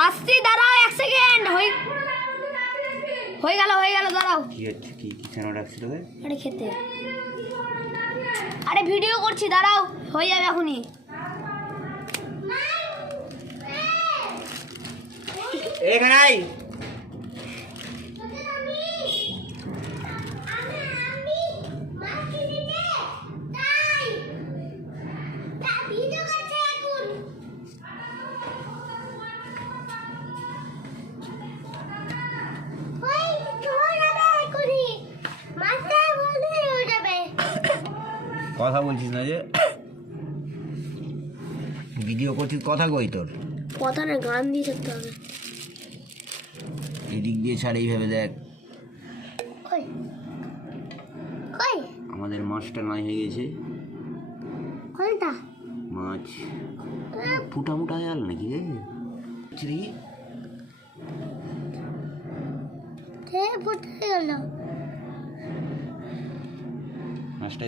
আসছি, দাঁড়াও 1 সেকেন্ড। হয়ে গেল দাঁড়াও। কি হচ্ছে? কি কেন ডাকছিল রে? আরে খেতে, আরে ভিডিও করছি, দাঁড়াও, হয়ে যাবে এখনই। এখানে আই। কথা বলছিস না যে, ভিডিও করছিস, কথা কই তোর? কথা না, গান দিয়ে থাকতে হবে। এদিক দিয়ে ছাড়, এইভাবে দেখ। আমাদের মাছটা নাই হয়ে গেছে। কোনটা মাছ? ফুটা মুটা জাল নাকি রে? দেখি ফুটে গেল মাছটা।